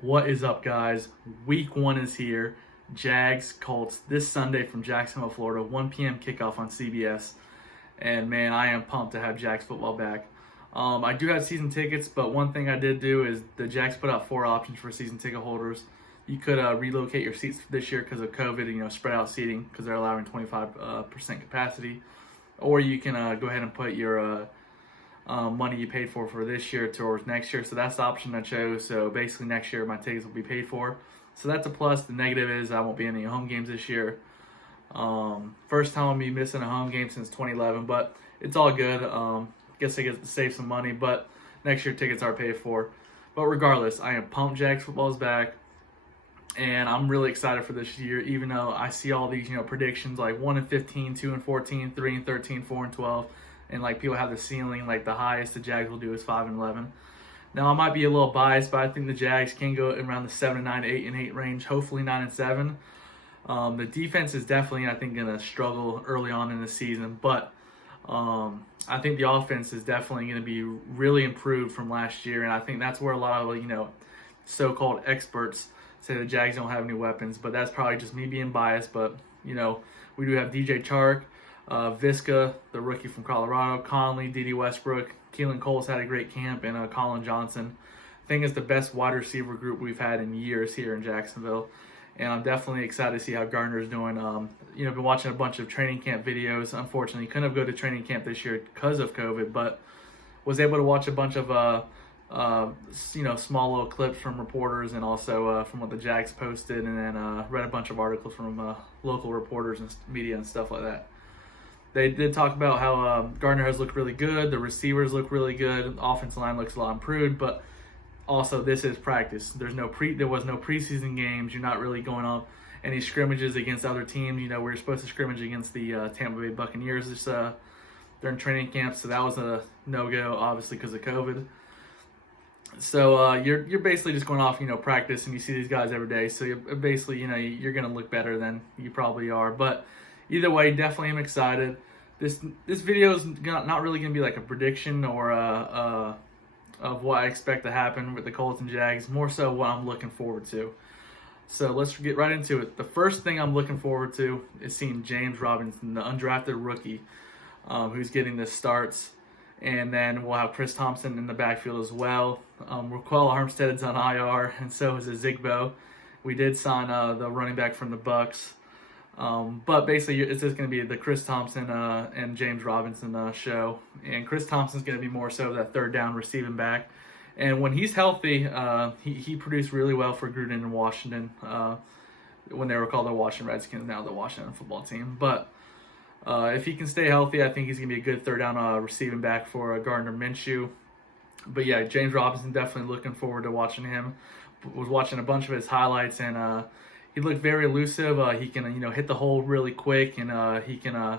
What is up, guys? Week 1 is here. Jags, Colts, this Sunday from Jacksonville, Florida, 1 p.m. kickoff on CBS. And man, I am pumped to have Jags football back. I do have season tickets, but one thing I did do is the Jags put out 4 options for season ticket holders. You could relocate your seats this year because of COVID, spread out seating because they're allowing 25% capacity. Or you can go ahead and put your money you paid for this year towards next year. So that's the option I chose. So basically next year my tickets will be paid for. So that's a plus. The negative is I won't be in any home games this year. First time I'll be missing a home game since 2011, but it's all good. Guess I get to save some money, but next year tickets are paid for. But regardless, I am pumped Jags football's back. And I'm really excited for this year, even though I see all these, predictions like 1-15, 2-14, 3-13, 4-12. And like people have the ceiling, like the highest the Jags will do is 5-11. Now I might be a little biased, but I think the Jags can go around the 7-9, 8-8 range, hopefully 9-7. The defense is definitely, I think, gonna struggle early on in the season, but I think the offense is definitely gonna be really improved from last year, and I think that's where a lot of so-called experts say the Jags don't have any weapons, but that's probably just me being biased. But we do have DJ Chark. Visca, the rookie from Colorado, Conley, D.D. Westbrook, Keelan Cole's had a great camp, and Colin Johnson. I think it's the best wide receiver group we've had in years here in Jacksonville, and I'm definitely excited to see how Gardner's doing. Been watching a bunch of training camp videos. Unfortunately, couldn't go to training camp this year because of COVID, but was able to watch a bunch of small little clips from reporters and also from what the Jags posted, and then read a bunch of articles from local reporters and media and stuff like that. They did talk about how Gardner has looked really good. The receivers look really good. The offensive line looks a lot improved, but also this is practice. There was no preseason games. You're not really going on any scrimmages against other teams. We were supposed to scrimmage against the Tampa Bay Buccaneers during training camp, so that was a no-go, obviously, because of COVID. So you're basically just going off, practice, and you see these guys every day. So you're basically, you're going to look better than you probably are. But either way, definitely am excited. This video is not really going to be like a prediction or of what I expect to happen with the Colts and Jags. More so what I'm looking forward to. So let's get right into it. The first thing I'm looking forward to is seeing James Robinson, the undrafted rookie, who's getting the starts. And then we'll have Chris Thompson in the backfield as well. Raquel Armstead's on IR, and so is Zigbo. We did sign the running back from the Bucks. But basically, it's just going to be the Chris Thompson and James Robinson show. And Chris Thompson's going to be more so that third down receiving back. And when he's healthy, he produced really well for Gruden in Washington when they were called the Washington Redskins, now the Washington football team. But if he can stay healthy, I think he's going to be a good third down receiving back for Gardner Minshew. But yeah, James Robinson, definitely looking forward to watching him. Was watching a bunch of his highlights, and he looked very elusive. He can, hit the hole really quick, and he can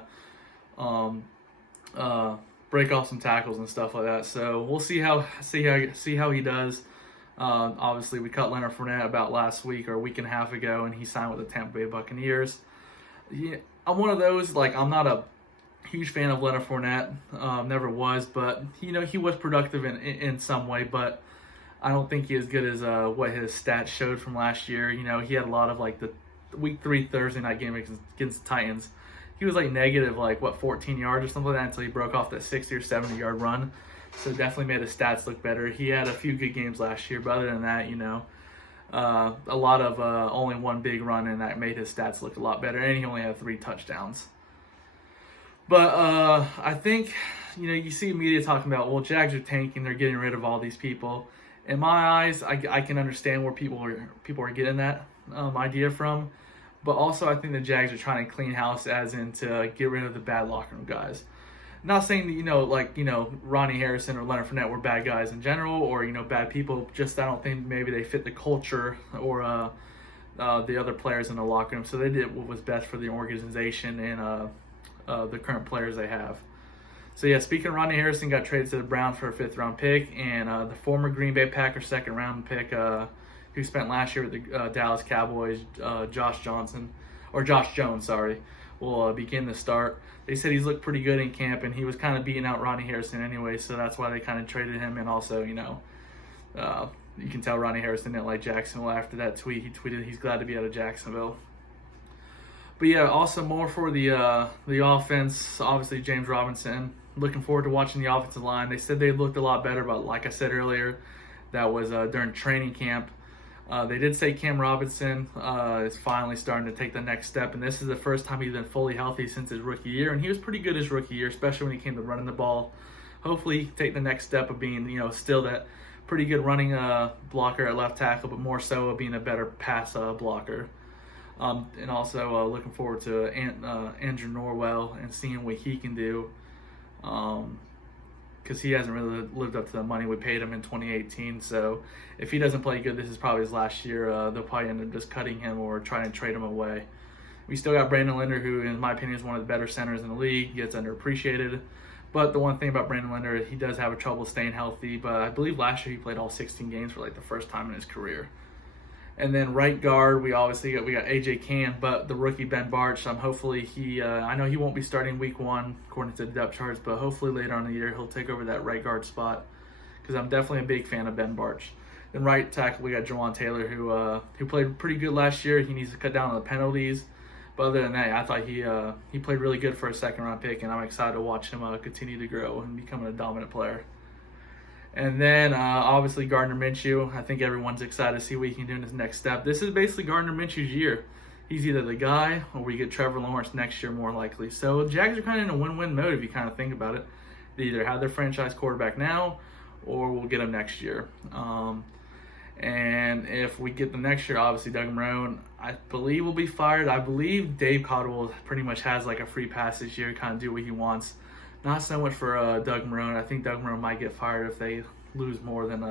break off some tackles and stuff like that. So we'll see how he does. Obviously, we cut Leonard Fournette about last week or a week and a half ago, and he signed with the Tampa Bay Buccaneers. Yeah, I'm one of those, I'm not a huge fan of Leonard Fournette, never was, but he was productive in some way, but I don't think he is good as what his stats showed from last year. He had a lot of the week 3 Thursday night game against the Titans. He was negative 14 yards or something like that until he broke off that 60 or 70 yard run. So definitely made his stats look better. He had a few good games last year, but other than that, a lot of only one big run, and that made his stats look a lot better. And he only had 3 touchdowns. But I think you see media talking about, well, Jags are tanking, they're getting rid of all these people. In my eyes, I can understand where people are getting that idea from, but also I think the Jags are trying to clean house, as in to get rid of the bad locker room guys. Not saying that Ronnie Harrison or Leonard Fournette were bad guys in general, or bad people. Just I don't think maybe they fit the culture or the other players in the locker room. So they did what was best for the organization and the current players they have. So yeah, speaking of Ronnie Harrison, got traded to the Browns for a 5th round pick, and the former Green Bay Packers 2nd round pick, who spent last year with the Dallas Cowboys, Josh Jones, will begin the start. They said he's looked pretty good in camp, and he was kind of beating out Ronnie Harrison anyway, so that's why they kind of traded him. And also, you can tell Ronnie Harrison didn't like Jacksonville after that tweet. He tweeted he's glad to be out of Jacksonville. But yeah, also more for the offense. Obviously, James Robinson. Looking forward to watching the offensive line. They said they looked a lot better, but like I said earlier, that was during training camp. They did say Cam Robinson is finally starting to take the next step, and this is the first time he's been fully healthy since his rookie year, and he was pretty good his rookie year, especially when he came to running the ball. Hopefully he can take the next step of being, still that pretty good running blocker at left tackle, but more so of being a better pass blocker. And also looking forward to Andrew Norwell and seeing what he can do, because he hasn't really lived up to the money we paid him in 2018. So if he doesn't play good, this is probably his last year. They'll probably end up just cutting him or trying to trade him away. We still got Brandon Linder, who in my opinion is one of the better centers in the league. He gets underappreciated. But the one thing about Brandon Linder, he does have trouble staying healthy. But I believe last year he played all 16 games for like the first time in his career. And then right guard, we got AJ Cann, but the rookie Ben Bartch. Hopefully I know he won't be starting week 1 according to the depth charts, but hopefully later on in the year he'll take over that right guard spot, because I'm definitely a big fan of Ben Bartch. Then right tackle, we got Jawan Taylor, who played pretty good last year. He needs to cut down on the penalties, but other than that, I thought he played really good for a second-round pick, and I'm excited to watch him continue to grow and become a dominant player. And then, obviously, Gardner Minshew. I think everyone's excited to see what he can do in his next step. This is basically Gardner Minshew's year. He's either the guy, or we get Trevor Lawrence next year, more likely. So, the Jags are kind of in a win-win mode if you kind of think about it. They either have their franchise quarterback now, or we'll get him next year. And if we get them next year, obviously, Doug Marrone, I believe, will be fired. I believe Dave Caldwell pretty much has like a free pass this year, kind of do what he wants. Not so much for Doug Marrone. I think Doug Marrone might get fired if they lose more than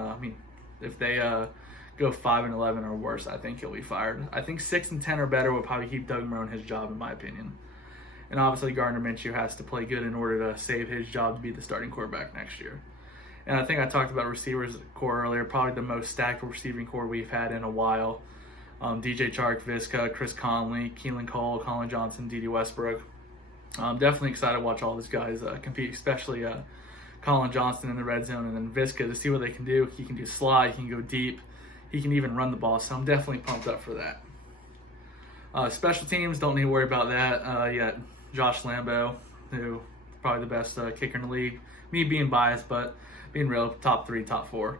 if they go 5-11 or worse. I think he'll be fired. I think 6-10 or better would probably keep Doug Marrone his job, in my opinion. And obviously Gardner Minshew has to play good in order to save his job to be the starting quarterback next year. And I think I talked about receivers core earlier. Probably the most stacked receiving core we've had in a while. DJ Chark, Viska, Chris Conley, Keelan Cole, Colin Johnson, Dede Westbrook. I'm definitely excited to watch all these guys compete, especially Colin Johnson in the red zone, and then Viska, to see what they can do. He can do slide, he can go deep, he can even run the ball, so I'm definitely pumped up for that. Special teams, don't need to worry about that. Yet Josh Lambo, who probably the best kicker in the league. Me being biased, but being real, top 3, top 4.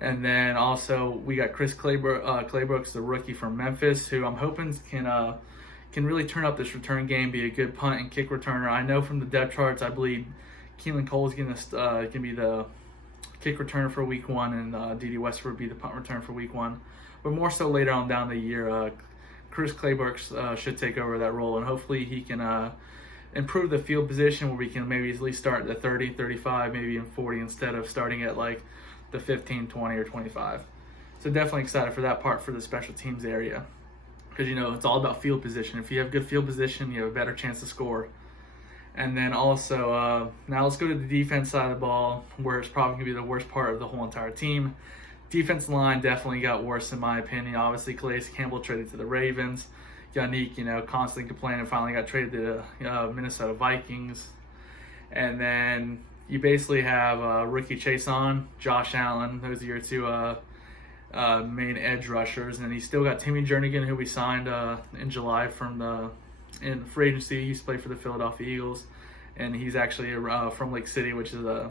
And then also we got Chris Claybrooks, the rookie from Memphis, who I'm hoping can really turn up this return game, be a good punt and kick returner. I know from the depth charts, I believe Keelan Cole is going to be the kick returner for week 1, and Dede Westbrook will be the punt return for week 1. But more so later on down the year, Chris Claybrooks should take over that role, and hopefully he can improve the field position where we can maybe at least start at the 30, 35, maybe even 40 instead of starting at like the 15, 20, or 25. So definitely excited for that part for the special teams area. Because, it's all about field position. If you have good field position, you have a better chance to score. And then also, now let's go to the defense side of the ball, where it's probably going to be the worst part of the whole entire team. Defense line definitely got worse, in my opinion. Obviously, Calais Campbell traded to the Ravens. Yannick, constantly complaining, finally got traded to the Minnesota Vikings. And then you basically have rookie Chason, Josh Allen. Those are your 2 main edge rushers, and he's still got Timmy Jernigan, who we signed in July in free agency. He used to play for the Philadelphia Eagles, and he's actually from Lake City, which is a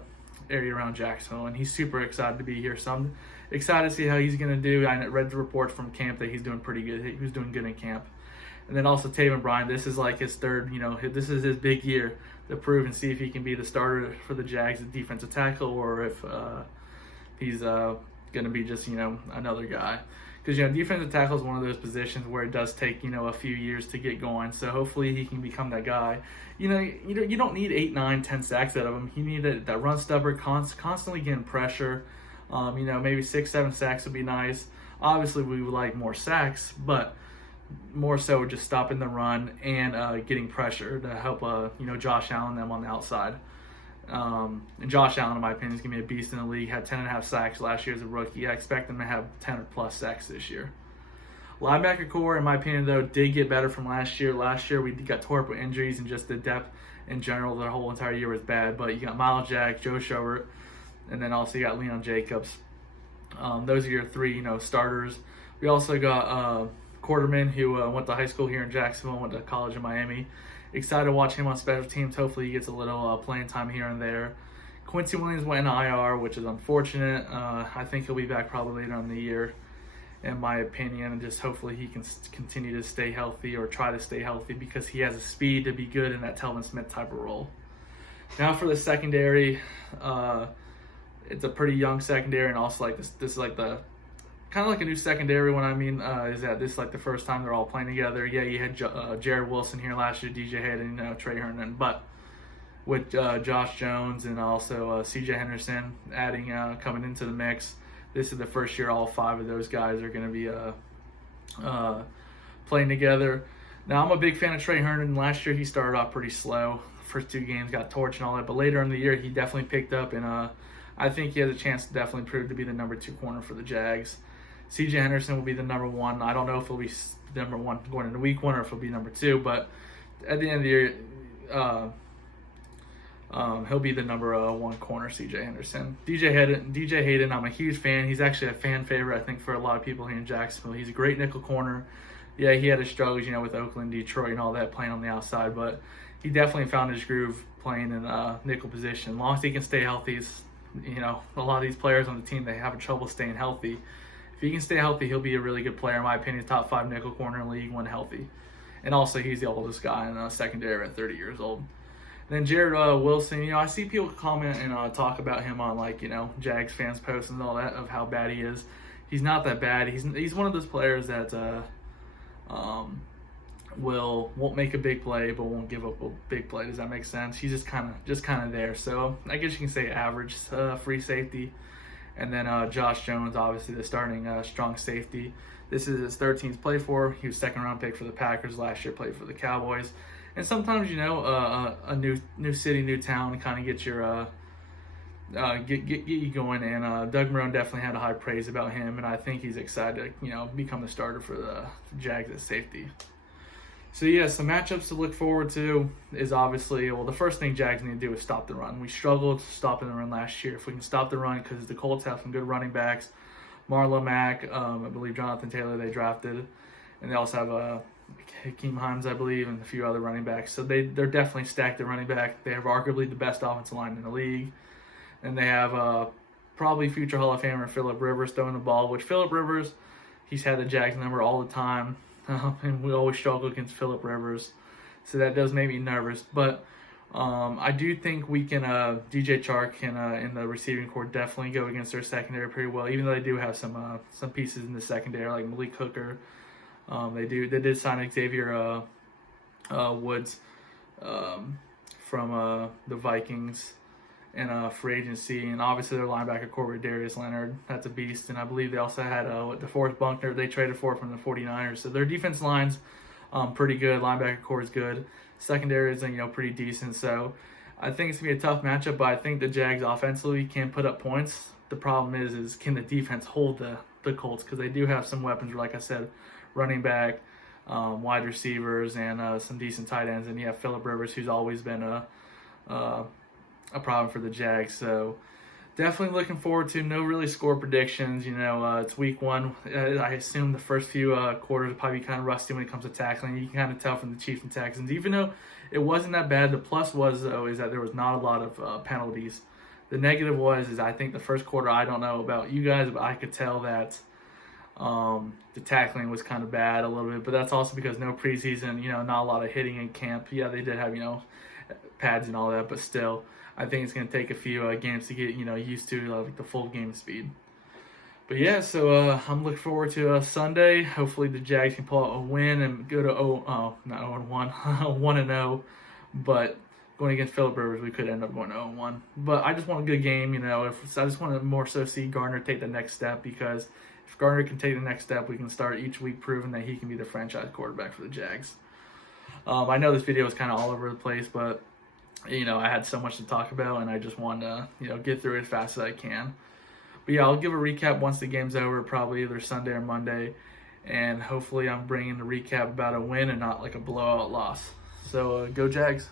area around Jacksonville, and he's super excited to be here. So I'm excited to see how he's going to do. I read the reports from camp that he's doing pretty good. He was doing good in camp. And then also Taven Bryan, this is like his third, this is his big year to prove and see if he can be the starter for the Jags at defensive tackle, or if he's going to be just, another guy. Because, defensive tackle is one of those positions where it does take, a few years to get going. So hopefully he can become that guy. You don't need 8, 9, 10 sacks out of him. You need that run stopper, constantly getting pressure. Maybe 6, 7 sacks would be nice. Obviously, we would like more sacks, but more so just stopping the run and getting pressure to help, Josh Allen them on the outside. And Josh Allen, in my opinion, is going to be a beast in the league. Had 10.5 sacks last year as a rookie. I expect him to have 10 or plus sacks this year. Linebacker core, in my opinion, though, did get better from last year. Last year, we got tore up with injuries, and just the depth in general, the whole entire year was bad. But you got Miles Jack, Joe Schobert, and then also you got Leon Jacobs. Those are your three, starters. We also got Quarterman, who went to high school here in Jacksonville, went to college in Miami. Excited to watch him on special teams. Hopefully he gets a little playing time here and there. Quincy Williams went in IR, which is unfortunate. I think he'll be back probably later in the year, in my opinion, and just hopefully he can continue to stay healthy, or try to stay healthy, because he has a speed to be good in that Telvin Smith type of role. Now for the secondary, it's a pretty young secondary, and also like this is like the kind of like a new secondary. What I mean is that this is like the first time they're all playing together. Yeah, you had Jared Wilson here last year, DJ Hayden, Trey Herndon, but with Josh Jones and also C.J. Henderson adding coming into the mix, this is the first year all 5 of those guys are going to be playing together. Now, I'm a big fan of Trey Herndon. Last year he started off pretty slow. First 2 games got torched and all that, but later in the year he definitely picked up, and I think he has a chance to definitely prove to be the number 2 corner for the Jags. C.J. Henderson will be the number 1. I don't know if he'll be number 1 going into week 1 or if he'll be number 2, but at the end of the year, he'll be the number 1 corner, C.J. Henderson. DJ Hayden, I'm a huge fan. He's actually a fan favorite, I think, for a lot of people here in Jacksonville. He's a great nickel corner. Yeah, he had his struggles, with Oakland, Detroit, and all that, playing on the outside, but he definitely found his groove playing in nickel position. As long as he can stay healthy, a lot of these players on the team, they have trouble staying healthy. If he can stay healthy, he'll be a really good player, in my opinion, top 5 nickel corner in the league when healthy. And also, he's the oldest guy in secondary at 30 years old. Then Jared Wilson, I see people comment and talk about him on Jags fans posts and all that, of how bad he is. He's not that bad. He's one of those players that won't make a big play but won't give up a big play. Does that make sense? He's just kind of there. So I guess you can say average free safety. And then Josh Jones, obviously the starting strong safety. This is his 13th play for. He was 2nd round pick for the Packers last year. Played for the Cowboys. And sometimes, a new city, new town kind of get your get you going. And Doug Marrone definitely had a high praise about him, and I think he's excited to become the starter for the Jags at safety. So yeah, some matchups to look forward to is obviously, the first thing Jags need to do is stop the run. We struggled stopping the run last year. If we can stop the run, because the Colts have some good running backs, Marlon Mack, I believe Jonathan Taylor they drafted, and they also have Hakeem Hines, I believe, and a few other running backs. So they're definitely stacked at running back. They have arguably the best offensive line in the league. And they have probably future Hall of Famer Phillip Rivers throwing the ball, which Phillip Rivers, he's had the Jags number all the time. And we always struggle against Phillip Rivers. So that does make me nervous. But I do think we can, DJ Chark can, in the receiving corps, definitely go against their secondary pretty well, even though they do have some pieces in the secondary, like Malik Hooker. They did sign Xavier Woods from the Vikings and free agency, and obviously their linebacker core, Darius Leonard, that's a beast. And I believe they also had DeForest Buckner they traded for from the 49ers. So their defense line's pretty good. Linebacker core is good. Secondary is pretty decent. So I think it's gonna be a tough matchup, but I think the Jags offensively can put up points. The problem is can the defense hold the Colts, because they do have some weapons, like I said, running back, wide receivers, and some decent tight ends. And you have Phillip Rivers, who's always been a problem for the Jags. So definitely looking forward to. No really score predictions. It's week 1. I assume the first few quarters will probably be kind of rusty when it comes to tackling. You can kind of tell from the Chiefs and Texans, even though it wasn't that bad. The plus was, though, is that there was not a lot of penalties. The negative is I think the first quarter, I don't know about you guys, but I could tell that the tackling was kind of bad a little bit. But that's also because no preseason, not a lot of hitting in camp. Yeah, they did have, pads and all that, but still, I think it's going to take a few games to get, used to the full game speed. But yeah, so I'm looking forward to Sunday. Hopefully the Jags can pull out a win and go to not 0-1, 1-0. But going against Phillip Rivers, we could end up going 0-1. But I just want a good game, I just want to more so see Gardner take the next step, because if Gardner can take the next step, we can start each week proving that he can be the franchise quarterback for the Jags. I know this video is kind of all over the place, but I had so much to talk about, and I just wanted to, get through it as fast as I can. But yeah, I'll give a recap once the game's over, probably either Sunday or Monday, and hopefully I'm bringing the recap about a win and not like a blowout loss. So go Jags.